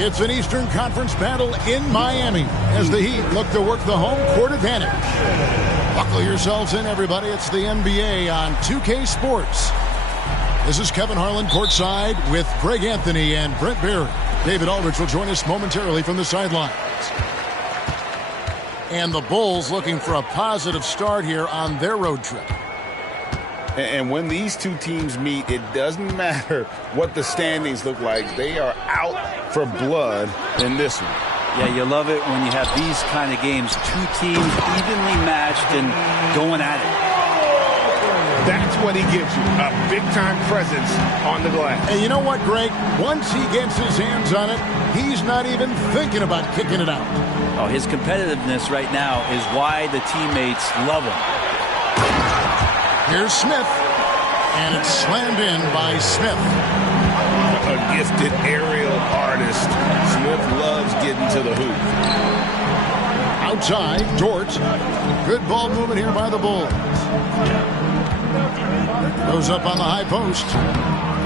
It's an Eastern Conference battle in Miami as the Heat look to work the home court advantage. Buckle yourselves in, everybody. It's the NBA on 2K Sports. This is Kevin Harlan courtside with Greg Anthony and Brent Barry. David Aldridge will join us momentarily from the sidelines. And the Bulls looking for a positive start here on their road trip. And when these two teams meet, it doesn't matter what the standings look like. They are out for blood in this one. Yeah, you love it when you have these kind of games. Two teams evenly matched and going at it. That's what he gives you, a big-time presence on the glass. And you know what, Greg? Once he gets his hands on it, he's not even thinking about kicking it out. Oh, his competitiveness right now is why the teammates love him. Here's Smith, and it's slammed in by Smith. A gifted aerial artist. Smith loves getting to the hoop. Outside, Dort. Good ball movement here by the Bulls. Goes up on the high post.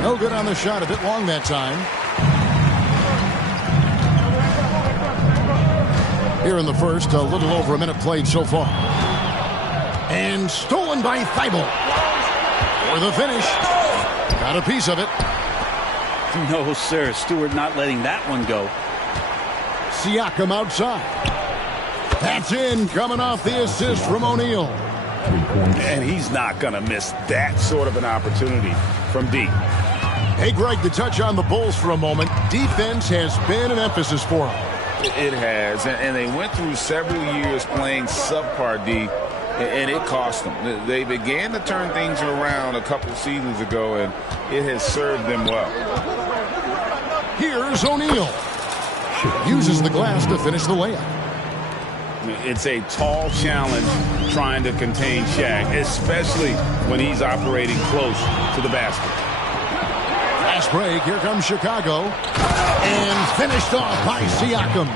No good on the shot, a bit long that time. Here in the first, a little over a minute played so far. And stolen by Thibault. For the finish. Got a piece of it. No, sir. Stewart not letting that one go. Siakam outside. That's in, coming off the assist from O'Neal. And he's not going to miss that sort of an opportunity from deep. Hey, Greg, to touch on the Bulls for a moment, defense has been an emphasis for them. It has, and they went through several years playing subpar D, and it cost them. They began to turn things around a couple seasons ago, and it has served them well. Here's O'Neal. Uses the glass to finish the layup. It's a tall challenge trying to contain SHAQ, especially when he's operating close to the basket. Fast break. Here comes Chicago. And finished off by Siakam.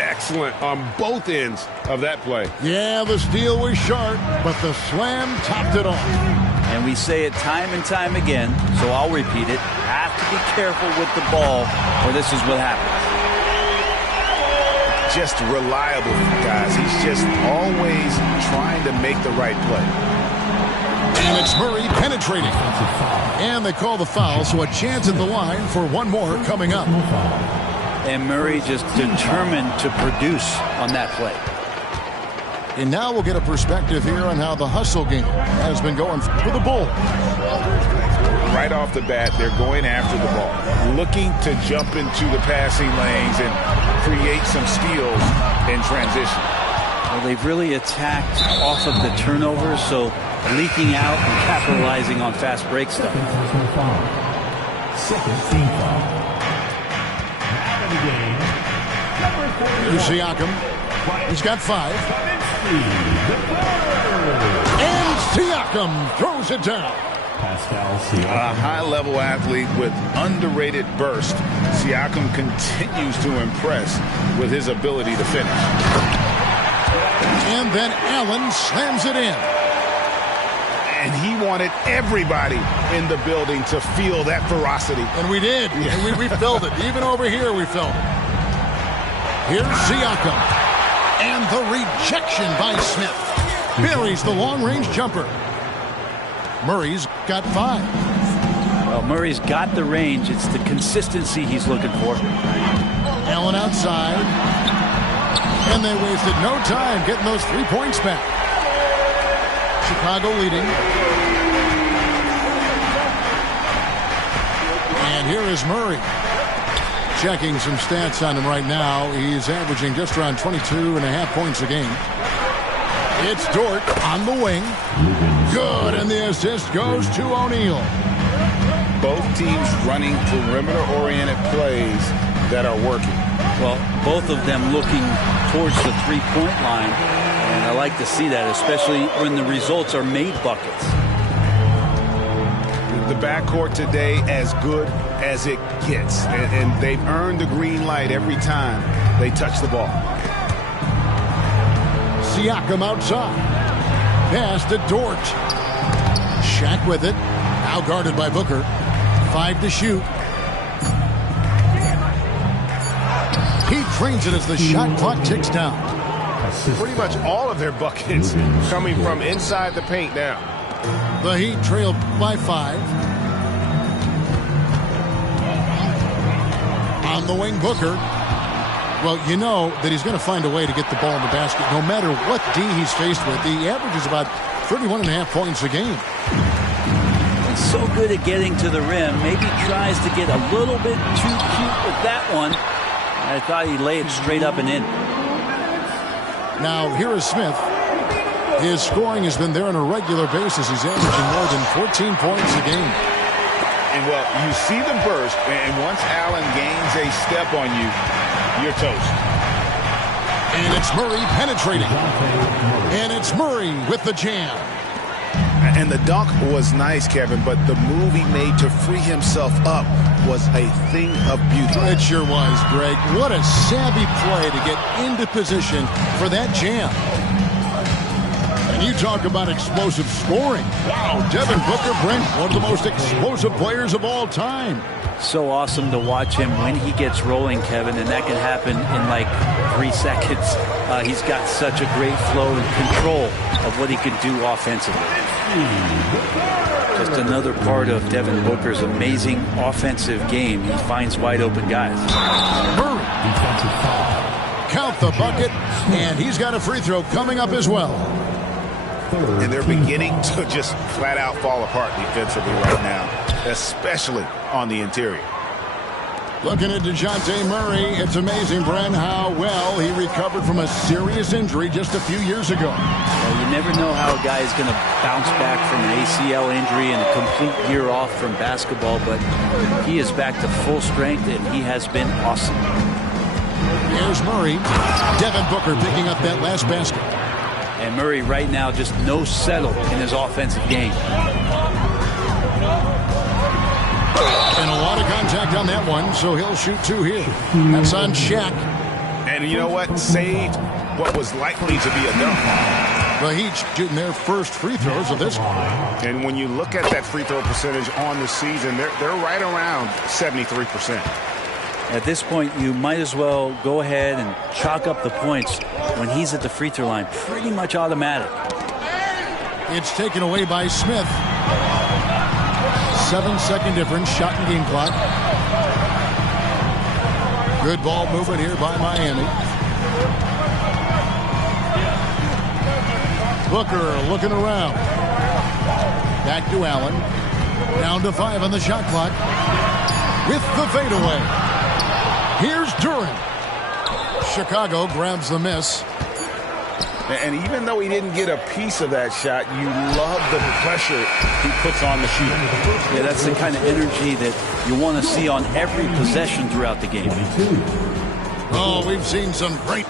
Excellent on both ends of that play. Yeah, the steal was sharp, but the slam topped it off. And we say it time and time again, so I'll repeat it. Have to be careful with the ball, or this is what happens. Just reliable, guys. He's just always trying to make the right play. And it's Murray penetrating. And they call the foul, so a chance at the line for one more coming up. And Murray just determined to produce on that play. And now we'll get a perspective here on how the hustle game has been going for the Bulls. Right off the bat, they're going after the ball, looking to jump into the passing lanes and create some steals in transition. Well, they've really attacked off of the turnovers, so leaking out and capitalizing on fast break stuff. Here's Siakam. He's got 5. And Siakam throws it down. A high-level athlete with underrated burst. Siakam continues to impress with his ability to finish. And then Allen slams it in. And he wanted everybody in the building to feel that ferocity. And we did. And we felt it. Even over here, we felt it. Here's Siakam. And the rejection by Smith. Buries the long-range jumper. Murray's got 5. Well, Murray's got the range. It's the consistency he's looking for. Allen outside. And they wasted no time getting those 3 points back. Chicago leading. And here is Murray. Checking some stats on him right now. He's averaging just around 22.5 points a game. It's Dort on the wing. Good, and the assist goes to O'Neal. Both teams running perimeter-oriented plays that are working. Well, both of them looking towards the three-point line, and I like to see that, especially when the results are made buckets. The backcourt today as good as it gets, and they've earned the green light every time they touch the ball. Siakam outside. Pass to Dort. SHAQ with it. Now guarded by Booker. 5 to shoot. drains it as the shot clock ticks down. Pretty much all of their buckets coming from inside the paint now. The Heat trail by 5. On the wing, Booker. Well, you know that he's going to find a way to get the ball in the basket no matter what D he's faced with. He averages about 31.5 points a game. He's so good at getting to the rim. Maybe tries to get a little bit too cute with that one. I thought he'd lay it straight up and in. Now, here is Smith. His scoring has been there on a regular basis. He's averaging more than 14 points a game. And, well, you see the burst, and once Allen gains a step on you, you're toast. And it's Murray penetrating. And it's Murray with the jam. And the dunk was nice, Kevin, but the move he made to free himself up was a thing of beauty. It sure was, Greg. What a savvy play to get into position for that jam. And you talk about explosive scoring. Wow, Devin Booker, Brent, one of the most explosive players of all time. So awesome to watch him when he gets rolling, Kevin, and that can happen in like 3 seconds. He's got such a great flow and control of what he can do offensively. Just another part of Devin Booker's amazing offensive game. He finds wide open guys. Murray. Count the bucket, and he's got a free throw coming up as well. And they're beginning to just flat out fall apart defensively right now, especially on the interior. Looking at DeJounte Murray, it's amazing, Bren, how well he recovered from a serious injury just a few years ago. Well, you never know how a guy is going to bounce back from an ACL injury and a complete year off from basketball, but he is back to full strength, and he has been awesome. Here's Murray. Devin Booker picking up that last basket. And Murray right now just no settle in his offensive game. And a lot of contact on that one, so he'll shoot 2 here. That's on SHAQ. And you know what? Saved what was likely to be a dunk. The Heat shooting their first free throws of this one. And when you look at that free throw percentage on the season, they're right around 73%. At this point, you might as well go ahead and chalk up the points when he's at the free throw line. Pretty much automatic. It's taken away by Smith. 7-second difference, shot and game clock. Good ball movement here by Miami. Booker looking around. Back to Allen. Down to 5 on the shot clock. With the fadeaway. Here's Durant. Chicago grabs the miss. And even though he didn't get a piece of that shot, you love the pressure he puts on the shooter. Yeah, that's the kind of energy that you want to see on every possession throughout the game. Oh, we've seen some great.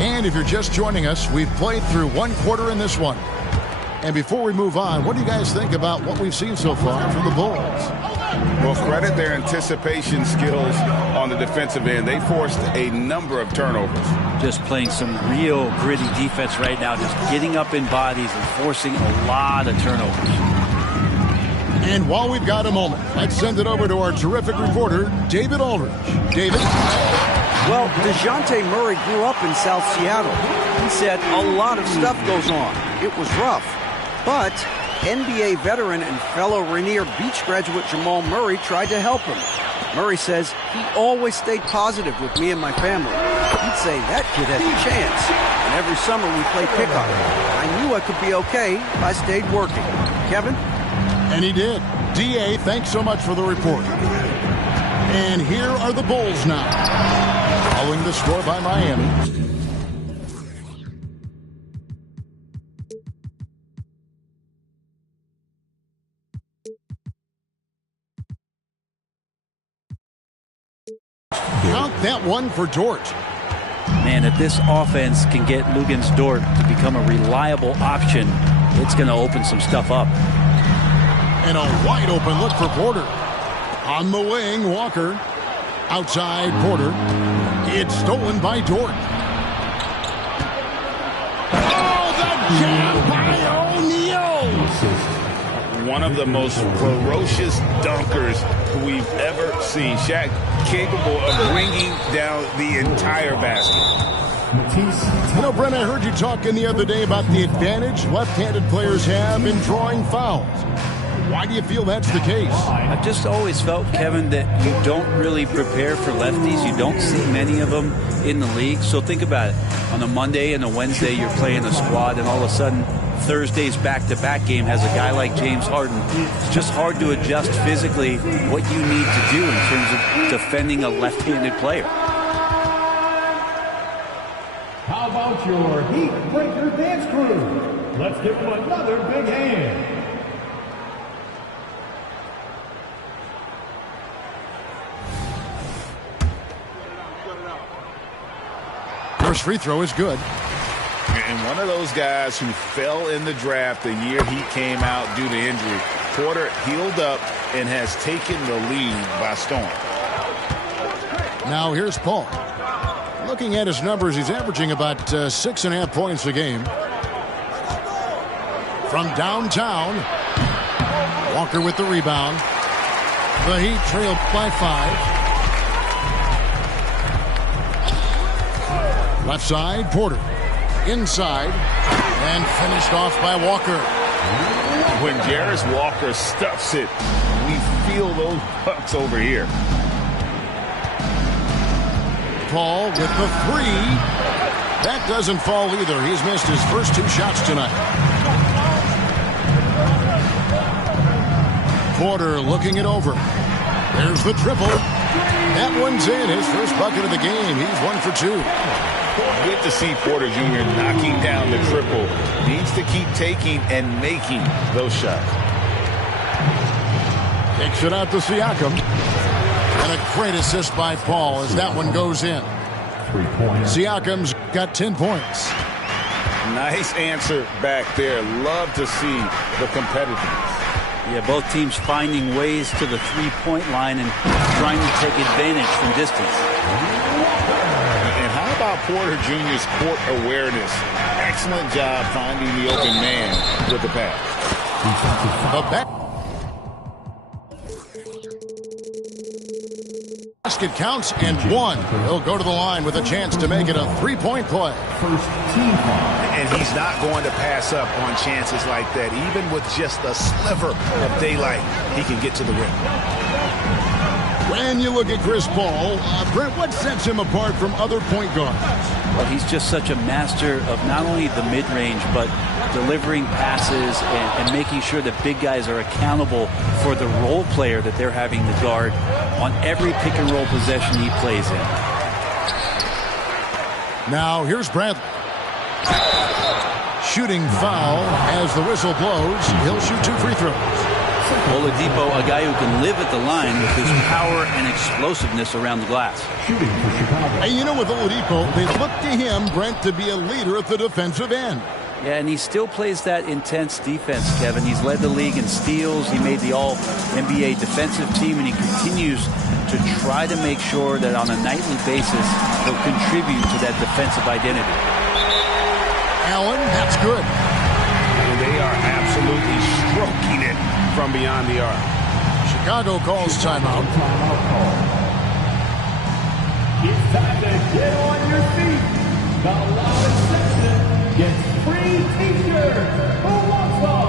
And if you're just joining us, we've played through 1 quarter in this one. And before we move on, what do you guys think about what we've seen so far from the Bulls? Well, credit their anticipation skills on the defensive end. They forced a number of turnovers. Just playing some real gritty defense right now, just getting up in bodies and forcing a lot of turnovers. And while we've got a moment, let's send it over to our terrific reporter, David Aldridge. David? Well, DeJounte Murray grew up in South Seattle. He said a lot of stuff goes on. It was rough. But NBA veteran and fellow Rainier Beach graduate Jamal Murray tried to help him. Murray says he always stayed positive with me and my family. He'd say that kid has a chance. And every summer we play pickup. I knew I could be okay if I stayed working. Kevin? And he did. D.A., thanks so much for the report. And here are the Bulls now. Following the score by Miami. Count that one for Dort. Man, if this offense can get Luguentz Dort to become a reliable option, it's going to open some stuff up. And a wide open look for Porter. On the wing, Walker. Outside, Porter. It's stolen by Dort. Oh, the jam by O'Neal. one of the most ferocious dunkers we've ever seen. SHAQ capable of bringing down the entire basket. You know, Brent, I heard you talking the other day about the advantage left-handed players have in drawing fouls. Why do you feel that's the case? I've just always felt, Kevin, that you don't really prepare for lefties. You don't see many of them in the league. So think about it. On a Monday and a Wednesday, you're playing a squad, and all of a sudden, Thursday's back-to-back game has a guy like James Harden. It's just hard to adjust physically what you need to do in terms of defending a left-handed player. How about your Heat Breaker dance crew? Let's give them another big hand. First free throw is good. And one of those guys who fell in the draft the year he came out due to injury. Porter healed up and has taken the lead by storm. Now here's Paul. Looking at his numbers, he's averaging about 6.5 points a game. From downtown, Walker with the rebound. The Heat trailed by 5. Left side, Porter. Inside, and finished off by Walker. When Jarris Walker stuffs it, we feel those bucks over here. Paul with the 3. That doesn't fall either. He's missed his first 2 shots tonight. Porter looking it over. There's the triple. That one's in. His first bucket of the game. He's 1 for 2. Good to see Porter Jr. knocking down the triple. Needs to keep taking and making those shots. Takes it out to Siakam. And a great assist by Paul as that one goes in. Siakam's got 10 points. Nice answer back there. Love to see the competitiveness. Yeah, both teams finding ways to the three-point line and trying to take advantage from distance. And how about Porter Jr.'s court awareness? Excellent job finding the open man with the pass. The back. Basket counts and 1. He'll go to the line with a chance to make it a 3-point play. And he's not going to pass up on chances like that. Even with just a sliver of daylight, he can get to the rim. When you look at Chris Paul, Brent, what sets him apart from other point guards? Well, he's just such a master of not only the mid-range, but delivering passes and making sure that big guys are accountable for the role player that they're having to guard on every pick-and-roll possession he plays in. Now, here's Bradley. Shooting foul as the whistle blows. He'll shoot 2 free throws. Oladipo, a guy who can live at the line with his power and explosiveness around the glass. And you know, with Oladipo, they look to him, Brent, to be a leader at the defensive end. Yeah, and he still plays that intense defense, Kevin. He's led the league in steals. He made the All-NBA defensive team, and he continues to try to make sure that on a nightly basis he'll contribute to that defensive identity. Allen, that's good. And they are absolutely stroking it from beyond the arc. Chicago calls timeout. It's time to get on your feet. The loudest section gets free t-shirts. Who wants some?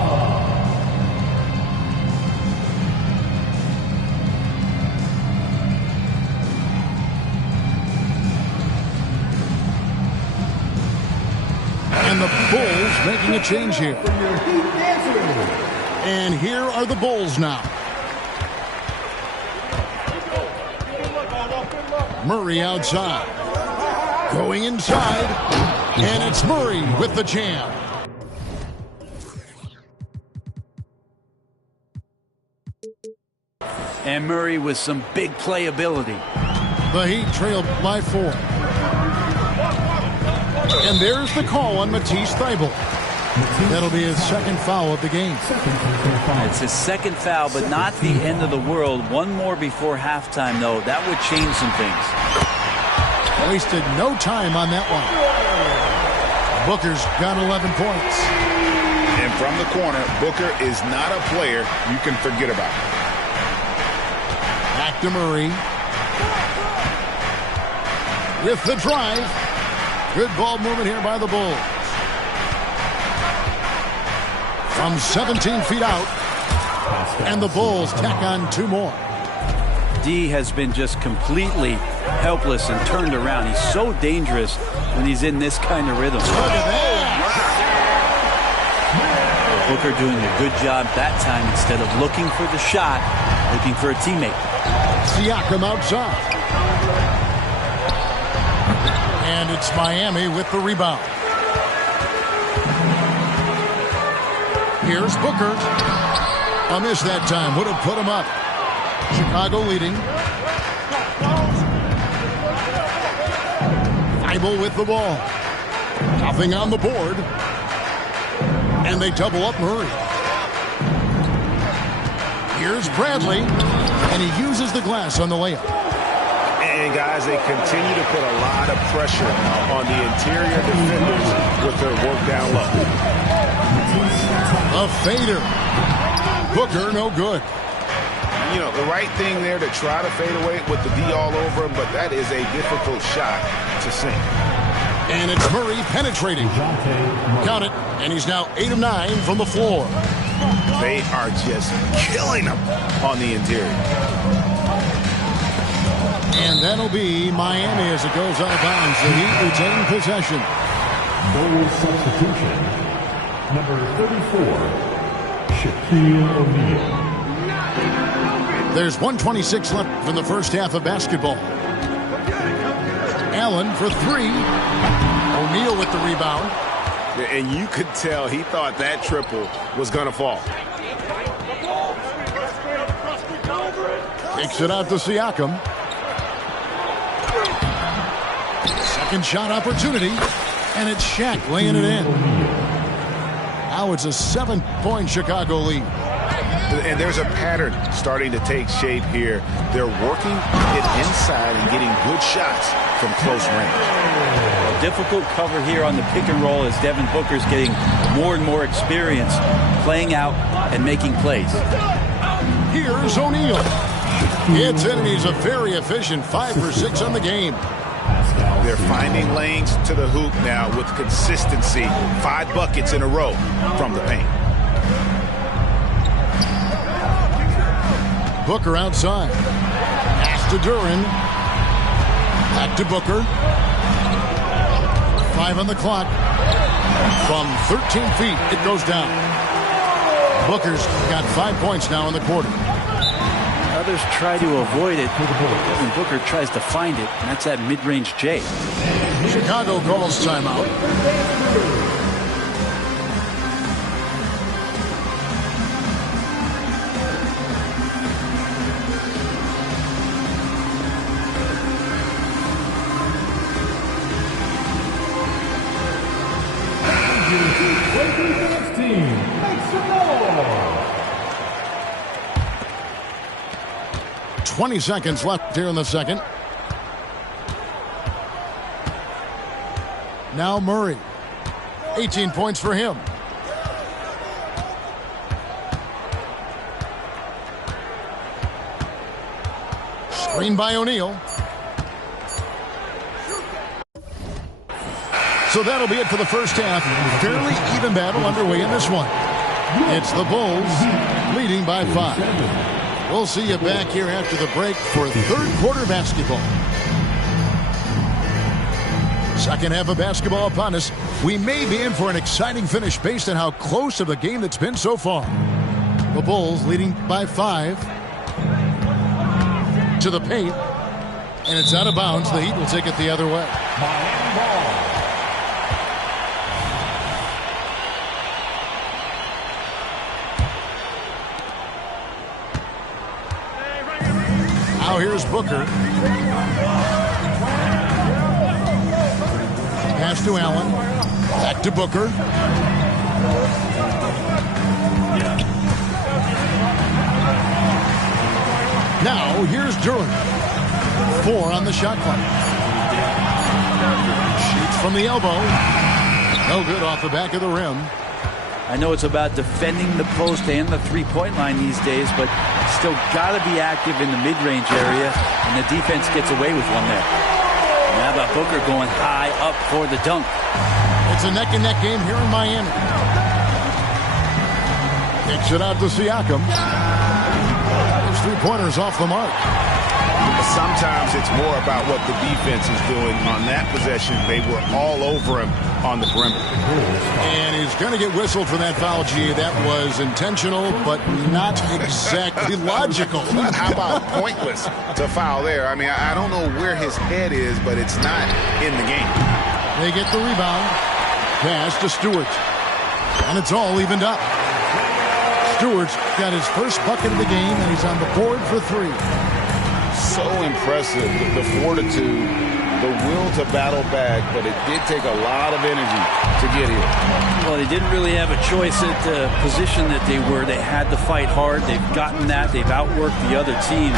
And the Bulls making a change here. And here are the Bulls now. Murray outside. Going inside. And it's Murray with the jam. And Murray with some big playability. The Heat trailed by 4. And there's the call on Matisse Thybulle. That'll be his second foul of the game. It's his second foul, but not the end of the world. One more before halftime, though. That would change some things. Wasted no time on that one. Booker's got 11 points. And from the corner, Booker is not a player you can forget about. Back to Murray. With the drive. Good ball movement here by the Bulls. From 17 feet out. And the Bulls tack on 2 more. D has been just completely helpless and turned around. He's so dangerous when he's in this kind of rhythm. Look at that. Booker doing a good job that time. Instead of looking for the shot, looking for a teammate. SHAQ outside. And it's Miami with the rebound. Here's Booker. A miss that time. Would have put him up. Chicago leading. Thibault with the ball. Nothing on the board. And they double up Murray. Here's Bradley. And he uses the glass on the layup. And, guys, they continue to put a lot of pressure on the interior defenders with their work down low. A fader. Booker, no good. You know, the right thing there to try to fade away with the D all over him, but that is a difficult shot to sink. And it's Murray penetrating. Count it. And he's now 8 of 9 from the floor. They are just killing him on the interior. And that'll be Miami as it goes out of bounds. The Heat retain possession. Forward substitution. Number 34, Shaquille O'Neal. There's 1:26 left in the first half of basketball. Allen for 3. O'Neal with the rebound. And you could tell he thought that triple was going to fall. Takes it out to Siakam. Second shot opportunity. And it's SHAQ laying it in. Now it's a 7-point Chicago lead. And there's a pattern starting to take shape here. They're working it inside and getting good shots from close range. A difficult cover here on the pick and roll as Devin Booker's getting more and more experience playing out and making plays. Here's O'Neal. It's in, and he's a very efficient 5 for 6 on the game. They're finding lanes to the hoop now with consistency. 5 buckets in a row from the paint. Booker outside. Pass to Duran. Back to Booker. 5 on the clock. From 13 feet, it goes down. Booker's got 5 points now in the quarter. Others try to avoid it, and Booker tries to find it, and that's that mid-range J. Chicago calls timeout. Next team, make some noise. 20 seconds left here in the second. Now Murray. 18 points for him. Screen by O'Neal. So that'll be it for the first half. Fairly even battle underway in this one. It's the Bulls leading by 5. We'll see you back here after the break for third quarter basketball. Second half of basketball upon us. We may be in for an exciting finish based on how close of the game that's been so far. The Bulls leading by 5 to the paint. And it's out of bounds. The Heat will take it the other way. Miami ball. Now here's Booker. Pass to Allen. Back to Booker. Now here's Duran. 4 on the shot clock. Shoots from the elbow. No good off the back of the rim. I know it's about defending the post and the three-point line these days, but still got to be active in the mid-range area, and the defense gets away with one there. And how about Booker going high up for the dunk? It's a neck-and-neck game here in Miami. Kicks it out to Siakam. His three-pointer's off the mark. Sometimes it's more about what the defense is doing on that possession. They were all over him on the perimeter. And he's going to get whistled for that foul, G. That was intentional, but not exactly logical. How about pointless to foul there? I mean, I don't know where his head is, but it's not in the game. They get the rebound. Pass to Stewart. And it's all evened up. Stewart's got his first bucket of the game, and he's on the board for three. So impressive, the fortitude, the will to battle back, but it did take a lot of energy to get here. Well, they didn't really have a choice at the position that they were. They had to fight hard. They've gotten that. They've outworked the other team.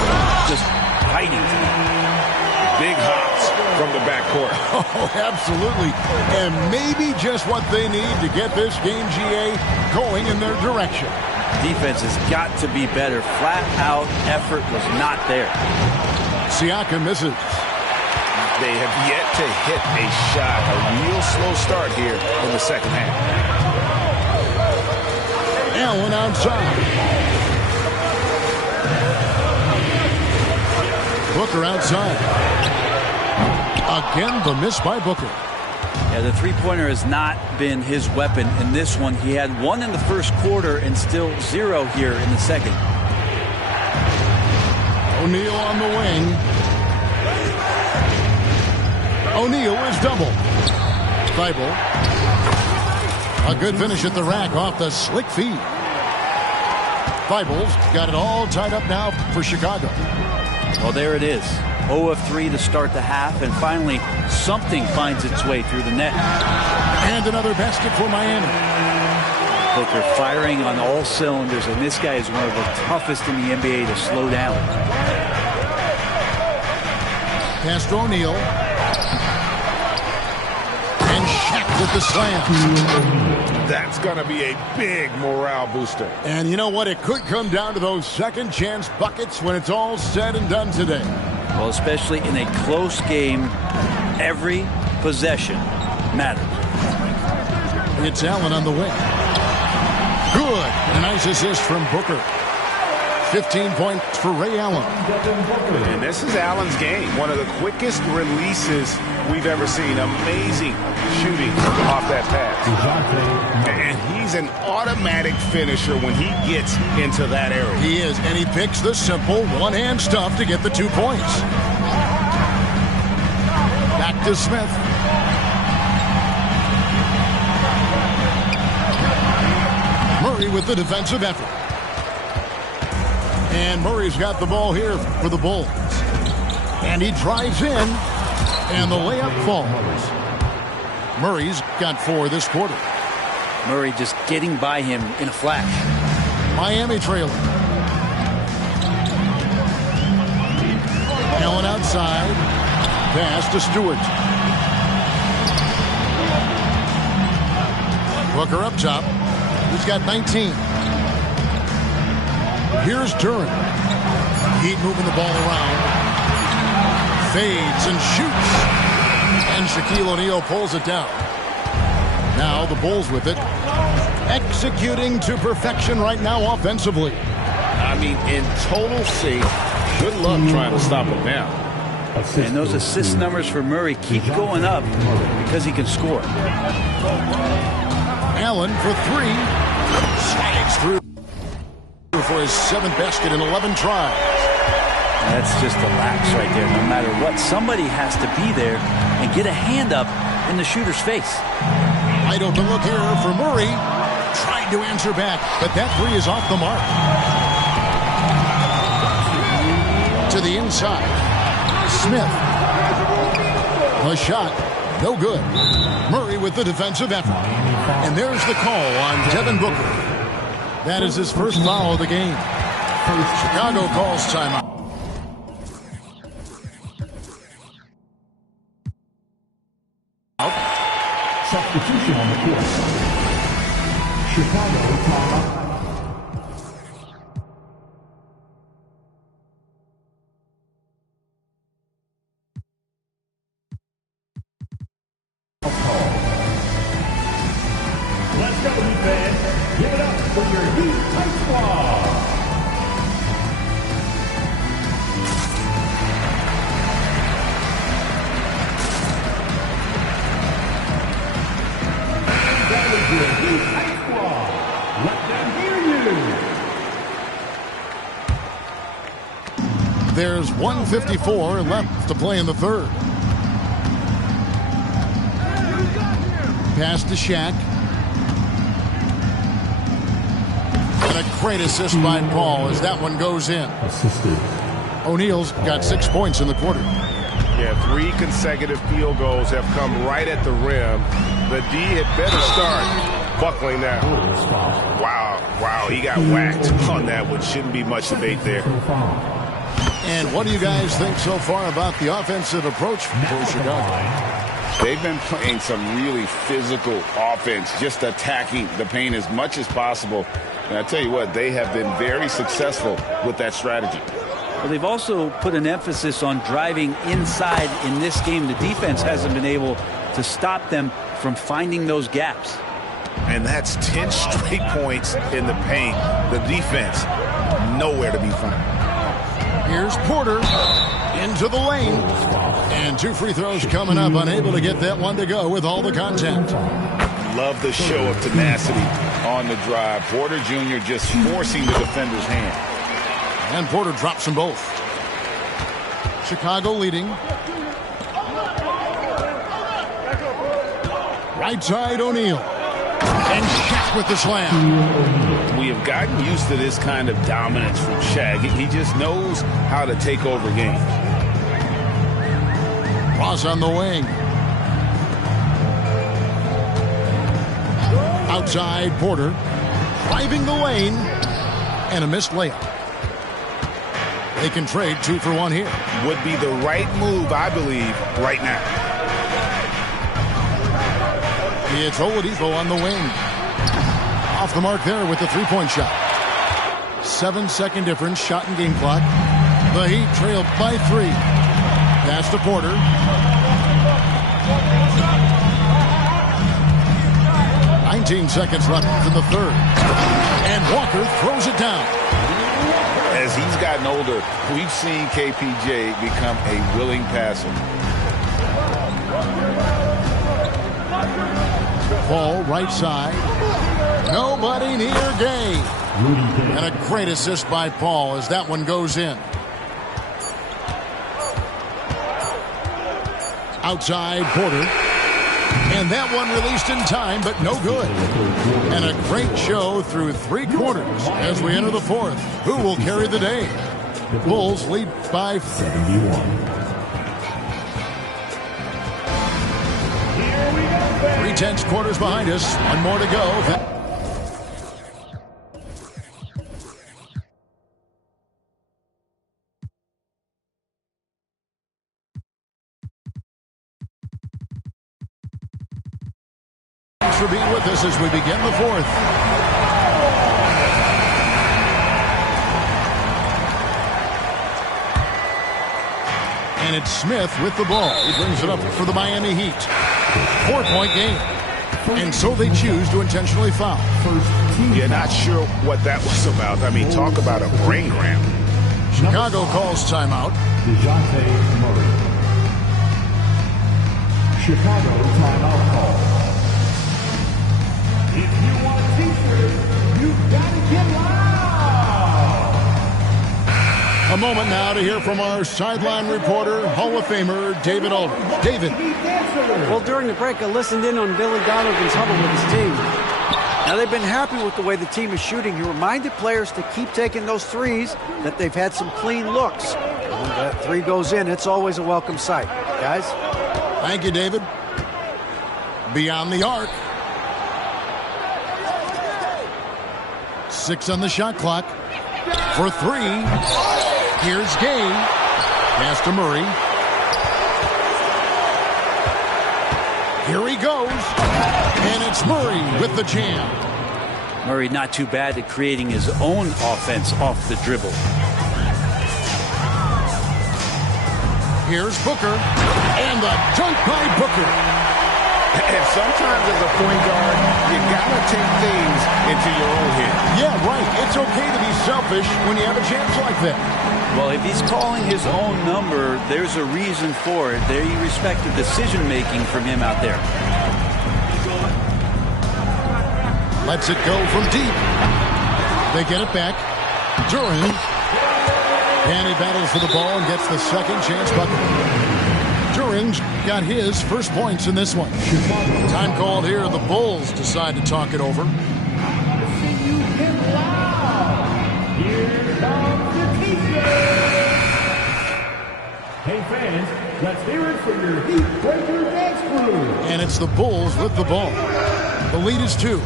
Just fighting tonight. Big hops from the backcourt. Oh, absolutely. And maybe just what they need to get this game, GA, going in their direction. Defense has got to be better. Flat-out effort was not there. Siakam misses. They have yet to hit a shot. A real slow start here in the second half. Allen outside. Booker outside. Again, the miss by Booker. Yeah, the three-pointer has not been his weapon in this one. He had one in the first quarter and still zero here in the second. O'Neal on the wing. O'Neal is double. Thibault. A good finish at the rack off the slick feed. Thibault's got it all tied up now for Chicago. Well, there it is. 0 of 3 to start the half, and finally something finds its way through the net. And another basket for Miami. Booker firing on all cylinders, and this guy is one of the toughest in the NBA to slow down. Pass to O'Neal. And SHAQ with the slam. That's going to be a big morale booster. And you know what? It could come down to those second chance buckets when it's all said and done today. Well, especially in a close game, every possession matters. It's Allen on the wing. Good. A nice assist from Booker. 15 points for Ray Allen. And this is Allen's game. One of the quickest releases we've ever seen. Amazing shooting off that pass. And he's an automatic finisher when he gets into that area. He is, and he picks the simple one-hand stuff to get the 2 points. Back to Smith. Murray with the defensive effort. And Murray's got the ball here for the Bulls. And he drives in, and the layup falls. Murray's got 4 this quarter. Murray just getting by him in a flash. Miami trailing. Allen outside. Pass to Stewart. Booker up top. He's got 19. Here's Duran. Heat moving the ball around. Fades and shoots. And Shaquille O'Neal pulls it down. Now the Bulls with it. Executing to perfection right now offensively. I mean, in total sync. Good luck trying to stop him now. And those assist numbers for Murray keep going up because he can score. Allen for 3. Slides through for his 7th basket in 11 tries. That's just a lapse right there. No matter what, somebody has to be there and get a hand up in the shooter's face. Wide open look here for Murray. Tried to answer back, but that 3 is off the mark. To the inside. Smith. A shot. No good. Murray with the defensive effort. And there's the call on Devin Booker. That is his first foul of the game. Chicago calls timeout. Substitution on the court. Chicago fans, give it up for your Heat Tight Squad. That is your Heat Tight Squad. Let them hear you. There's 1:54 left to play in the third. Pass to SHAQ. And a great assist by Paul as that one goes in. O'Neal's got 6 points in the quarter. Yeah, 3 consecutive field goals have come right at the rim. The D had better start buckling now. Wow, he got whacked on that one. Shouldn't be much debate there. And what do you guys think so far about the offensive approach for Chicago? They've been playing some really physical offense, just attacking the paint as much as possible. And I tell you what, they have been very successful with that strategy. Well, they've also put an emphasis on driving inside in this game. The defense hasn't been able to stop them from finding those gaps. And that's 10 straight points in the paint. The defense, nowhere to be found. Here's Porter into the lane. And 2 free throws coming up. Unable to get that one to go with all the contact. Love the show of tenacity on the drive. Porter Jr. just forcing the defender's hand. And Porter drops them both. Chicago leading. Right side O'Neal. And SHAQ with the slam. We have gotten used to this kind of dominance from SHAQ. He just knows how to take over games. Ross on the wing. Outside Porter. Driving the lane. And a missed layup. They can trade 2 for 1 here. Would be the right move, I believe, right now. It's Oladipo on the wing. Off the mark there with the 3-point shot. 7-second difference, shot and game clock. The Heat trailed by 3. Pass to Porter. "19 seconds left in the third. And Walker throws it down. As he's gotten older, we've seen KPJ become a willing passer. Paul right side. Nobody near Gay. And a great assist by Paul as that one goes in. Outside Porter. And that one released in time, but no good. And a great show through 3 quarters as we enter the fourth. Who will carry the day? Bulls lead by 71. 3/10 quarters behind us. 1 more to go. Thanks for being with us as we begin the fourth. And it's Smith with the ball. He brings it up for the Miami Heat. 4-point game. And so they choose to intentionally foul. You're not sure what that was about. I mean, talk about a brain cramp. Chicago calls timeout. DeJounte Murray. Chicago timeout call. If you want a t-shirt, you've got to get loud. A moment now to hear from our sideline reporter, Hall of Famer David Aldridge. David. Well, during the break, I listened in on Billy Donovan's huddle with his team. Now, they've been happy with the way the team is shooting. He reminded players to keep taking those threes, that they've had some clean looks. When that 3 goes in, it's always a welcome sight. Guys? Thank you, David. Beyond the arc. 6 on the shot clock. For 3. Here's Gay. Pass to Murray. Here he goes. And it's Murray with the jam. Murray not too bad at creating his own offense off the dribble. Here's Booker. And the dunk by Booker. And sometimes as a point guard, you got to take things into your own hands. Yeah, right. It's okay to be selfish when you have a chance like that. Well, if he's calling his own number, there's a reason for it. There you respect the decision-making from him out there. Lets it go from deep. They get it back. Duran. And he battles for the ball and gets the second chance bucket. Duran's got his first points in this one. Time called here. The Bulls decide to talk it over. Here comes the T-shirt. Hey fans, let's hear it for your Heat Breaker dance crew. And it's the Bulls with the ball. The lead is 2.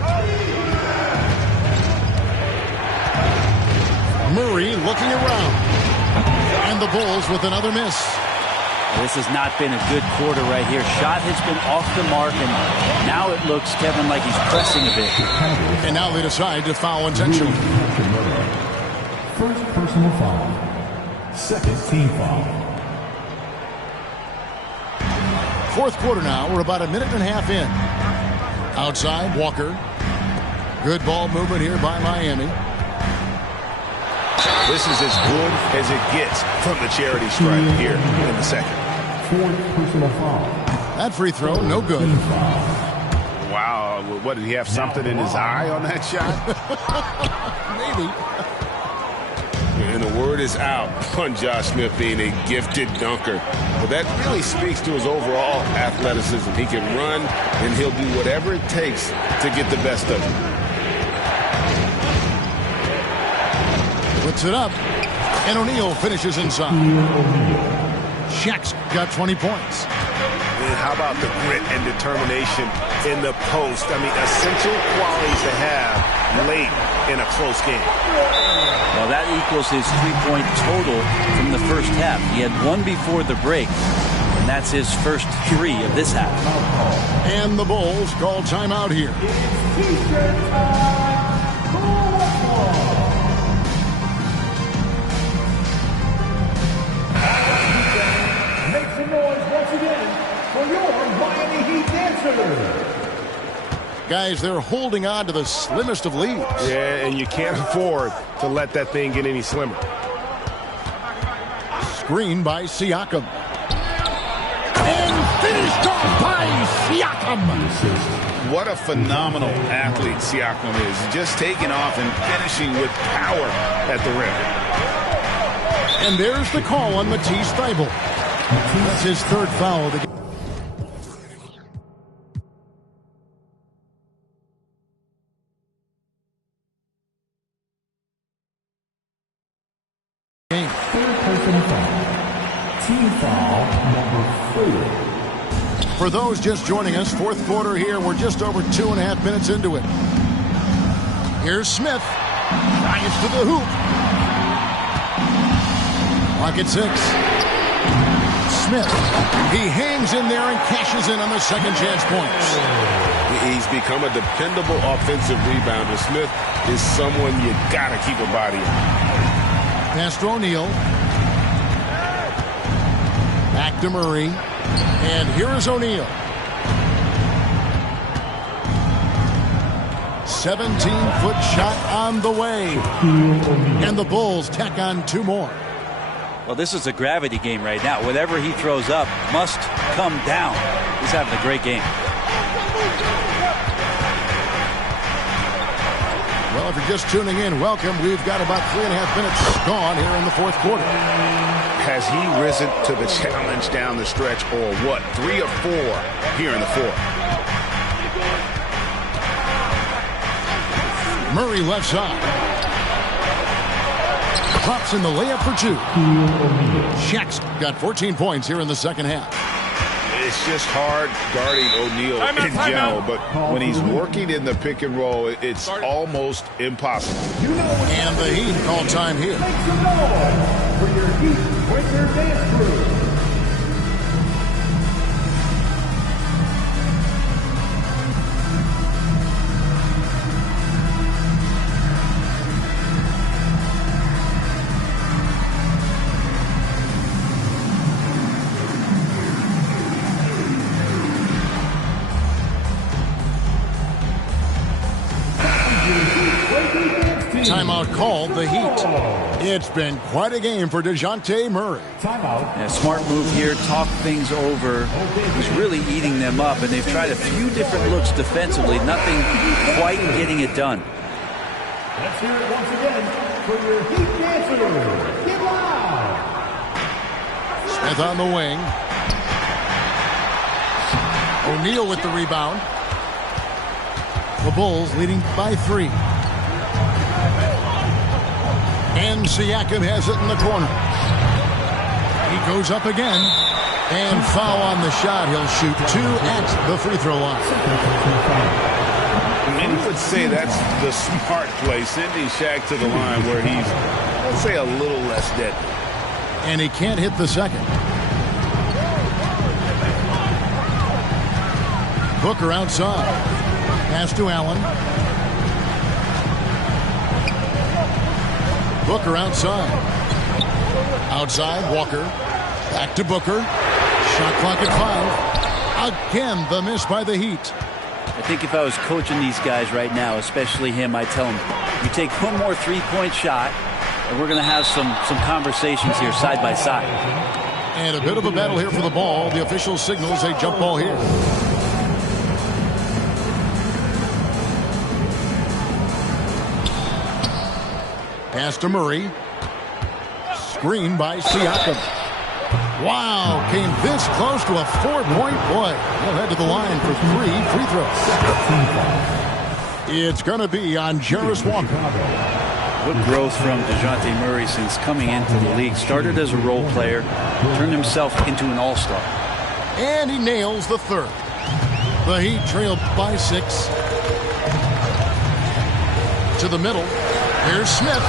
Murray looking around. And the Bulls with another miss. This has not been a good quarter right here. Shot has been off the mark, and now it looks, Kevin, like he's pressing a bit. And now they decide to foul intentionally. First personal foul. Second team foul. Fourth quarter now. We're about a minute and a half in. Outside, Walker. Good ball movement here by Miami. This is as good as it gets from the charity stripe here in the second. Fourth personal foul. That free throw, no good. Wow, what, did he have something in his eye on that shot? Maybe. And the word is out on Josh Smith being a gifted dunker. But that really speaks to his overall athleticism. He can run, and he'll do whatever it takes to get the best of him. Puts it up. And O'Neal finishes inside. SHAQ's got 20 points. And how about the grit and determination in the post? I mean, essential qualities to have late in a close game. Well, that equals his 3-point total from the first half. He had 1 before the break, and that's his first 3 of this half. And the Bulls call timeout here. Make some noise once again for your Miami Heat dancers. Guys, they're holding on to the slimmest of leads. Yeah, and you can't afford to let that thing get any slimmer. Screen by Siakam. And finished off by Siakam. What a phenomenal athlete Siakam is. Just taking off and finishing with power at the rim. And there's the call on Matisse Thybulle. That's his third foul of the game. Third personal foul. Team foul number 4. For those just joining us, fourth quarter here. We're just over 2.5 minutes into it. Here's Smith. Drives to the hoop. Clock at 6. Smith. He hangs in there and cashes in on the second chance points. He's become a dependable offensive rebounder. Smith is someone you got to keep a body on. Pass to O'Neal. Back to Murray. And here is O'Neal. 17-foot shot on the way. And the Bulls tack on 2 more. Well, this is a gravity game right now. Whatever he throws up must come down. He's having a great game. Well, if you're just tuning in, welcome. We've got about 3.5 minutes gone here in the fourth quarter. Has he risen to the challenge down the stretch, or what? 3 or 4 here in the fourth. Murray left side. Pops in the layup for 2. SHAQ's got 14 points here in the second half. It's just hard guarding O'Neal in general, but when he's working in the pick and roll, it's almost impossible. And the Heat call time here. Make some noise for your Heat Breaker dance crew. Timeout called the Heat. It's been quite a game for DeJounte Murray. Yeah, smart move here. Talk things over. He's really eating them up, and they've tried a few different looks defensively. Nothing quite getting it done. Let's hear it once again for your Heat dancers. Get loud! Smith on the wing. O'Neal with the rebound. The Bulls leading by 3. And Siakam has it in the corner. He goes up again. And foul on the shot. He'll shoot 2 at the free throw line. Many would say that's the smart play, sending SHAQ to the line where he's, let's say, a little less deadly. And he can't hit the second. Booker outside. Pass to Allen. Booker outside. Outside, Walker. Back to Booker. Shot clock at 5. Again, the miss by the Heat. I think if I was coaching these guys right now, especially him, I'd tell him, you take one more three-point shot, and we're going to have some conversations here side by side. And a bit of a battle here for the ball. The official signals a jump ball here. Pass to Murray. Screen by Siakam. Wow, came this close to a 4-point play. He'll head to the line for 3 free throws. It's going to be on Jarris Walker. What growth from DeJounte Murray since coming into the league. Started as a role player, turned himself into an all-star. And he nails the third. The Heat trailed by 6. To the middle. Here's Smith.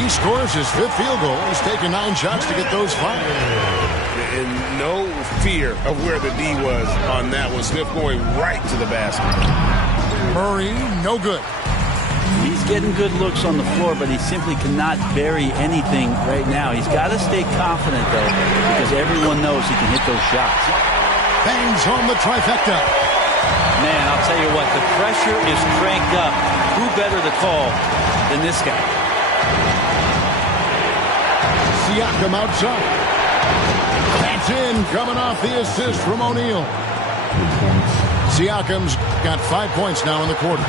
He scores his 5th field goal. He's taken 9 shots to get those 5. And no fear of where the D was on that one. Smith going right to the basket. Murray, no good. He's getting good looks on the floor, but he simply cannot bury anything right now. He's got to stay confident, though, because everyone knows he can hit those shots. Bangs home the trifecta. Man, I'll tell you what, the pressure is cranked up. Who better to call than this guy? Siakam outside. That's in, coming off the assist from O'Neal. Siakam's got 5 points now in the quarter.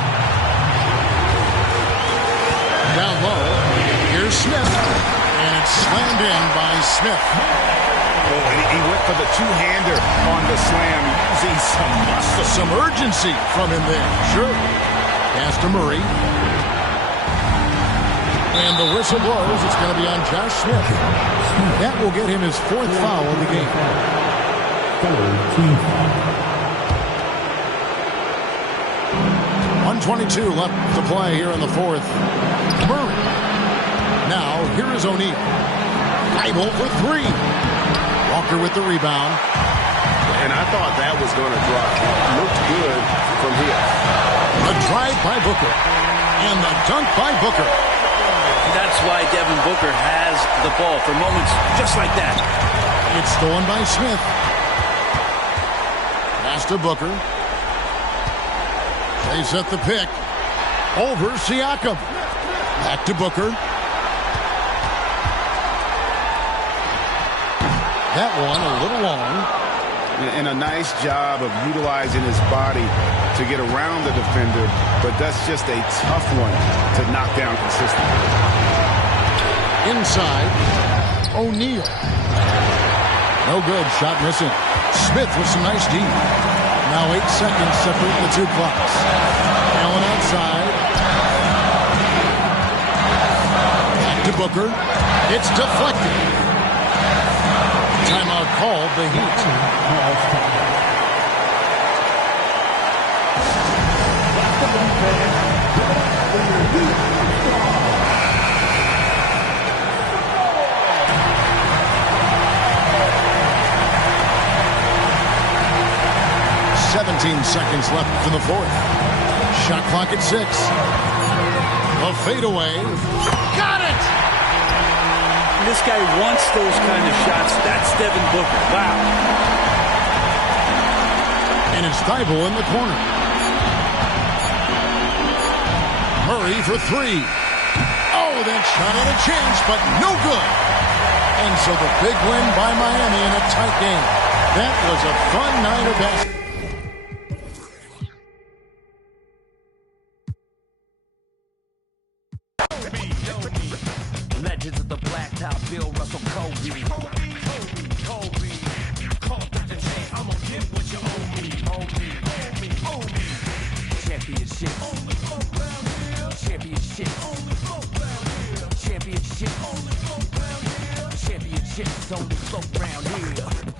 Down low, here's Smith. And it's slammed in by Smith. Oh, and he went for the two-hander on the slam, using some muscle. Some urgency from him there. Sure. Pass to Murray. And the whistle blows. It's going to be on Josh Smith. That will get him his 4th foul of the game. 1:22 left to play here in the 4th. Murray. Now, here is O'Neal. Idle for 3. Walker with the rebound. And I thought that was going to drop. Looked good from here. A drive by Booker. And the dunk by Booker. That's why Devin Booker has the ball for moments just like that. It's stolen by Smith. Pass to Booker. They set the pick. Over Siakam. Back to Booker. That one a little long. And a nice job of utilizing his body to get around the defender, but that's just a tough one to knock down consistently. Inside, O'Neal. No good, shot missing. Smith with some nice D. Now 8 seconds separate the 2 clocks. Allen outside. Back to Booker. It's deflected. Timeout called the Heat. 17 seconds left in the 4th. Shot clock at 6. A fadeaway. Got it! This guy wants those kind of shots. That's Devin Booker. Wow. And it's Thibault in the corner. Murray for 3. Oh, that shot had a chance, but no good. And so the big win by Miami in a tight game. That was a fun night of basketball. Legends of the blacktop, Bill Russell, Kobe. Call up the chain, I'ma get what you owe me. Championship. Championships on the floor round here.